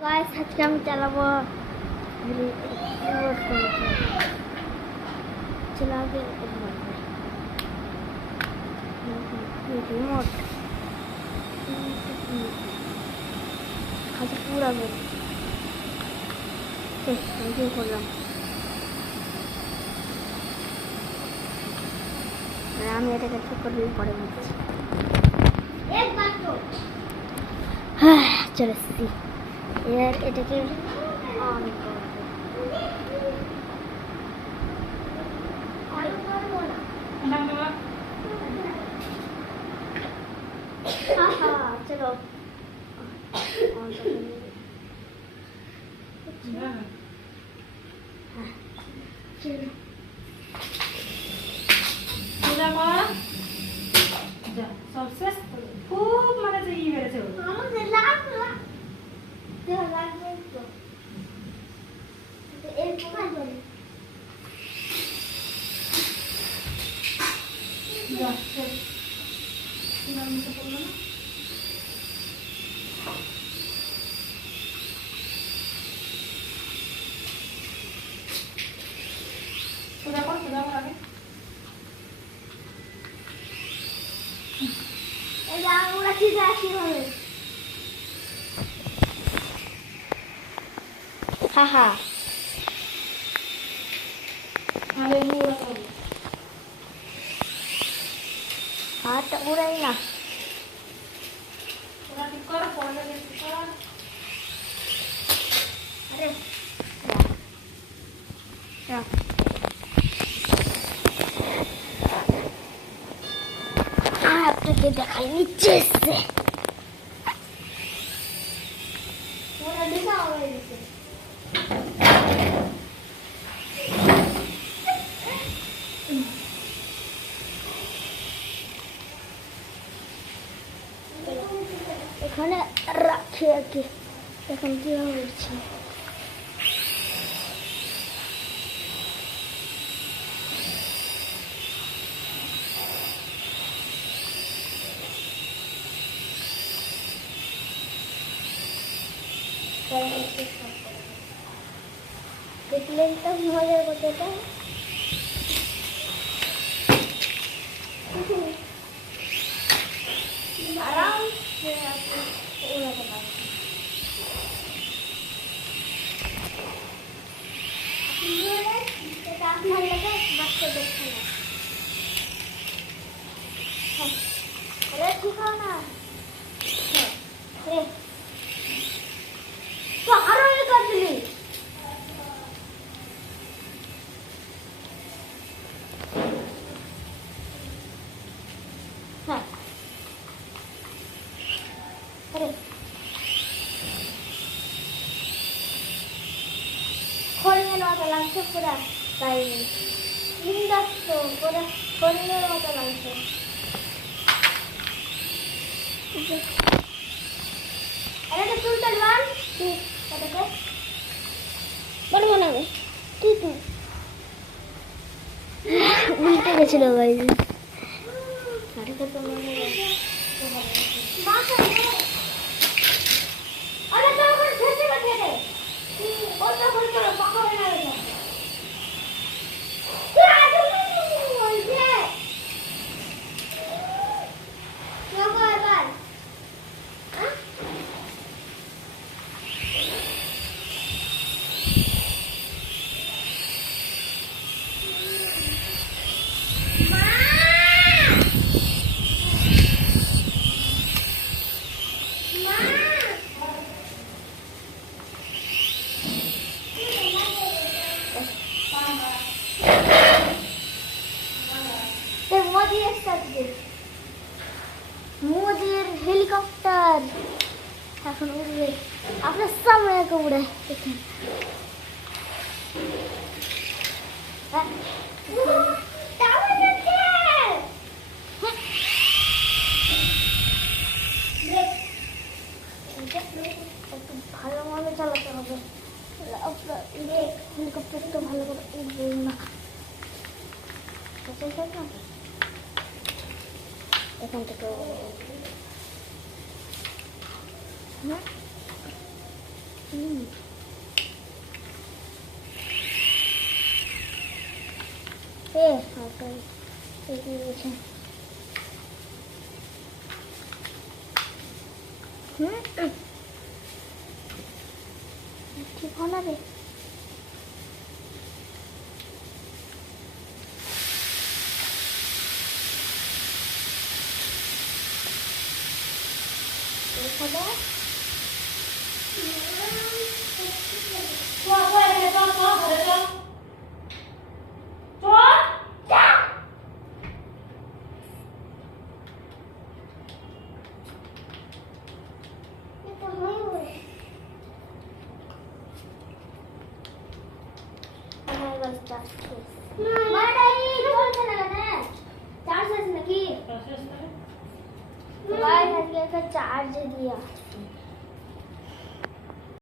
গাইস আজকে আমি চালাবো রিমোট কন্ট্রোল চালাবে রিমোট আজ পুরা বের আমি করলাম আমি এটাকে ঠিক করে পরে বলছি হ্যাঁ চলে এসেছি এর এটাকে অন করবো চলো খুব মানে যে ই বেড়েছে আমাদের লাগবে তো এর কোথায় বলে এই আঙুলটা ঠিক আছে হবে হাহা হাতটা উড়াই না আরে আপনাকে দেখাই নিচ্ছে এসছে এখানে রাখি আর কি এখন কি হচ্ছে দেখলেন তো মজার কথাটা আরাম সে ওড়াতে পারছি আপনার লাগে বাচ্চা দেখছে না ঠিক হয় না তো আরো করে দিলি হ্যাঁ খড়িয়ের মতো লাগছে পুরা তাই ইন্দাস্ত পুরা খড়িয়ের মতো লাগছে এটাকে তুলতে পারবেন ঠিক এটাকে বলবো না ঠিক উল্টে গেছিল ভাই এটাকে তো মনে মোদির হেলিকপ্টার এখন উড়বে আপনার সামনে একে উড়ে দেখেন ভালো ভাবে চালাতে হবে হেলিকপ্টারটা ভালো করে উড়বে না এখান থেকে ঠিক হয় না রে। चार्ज दिया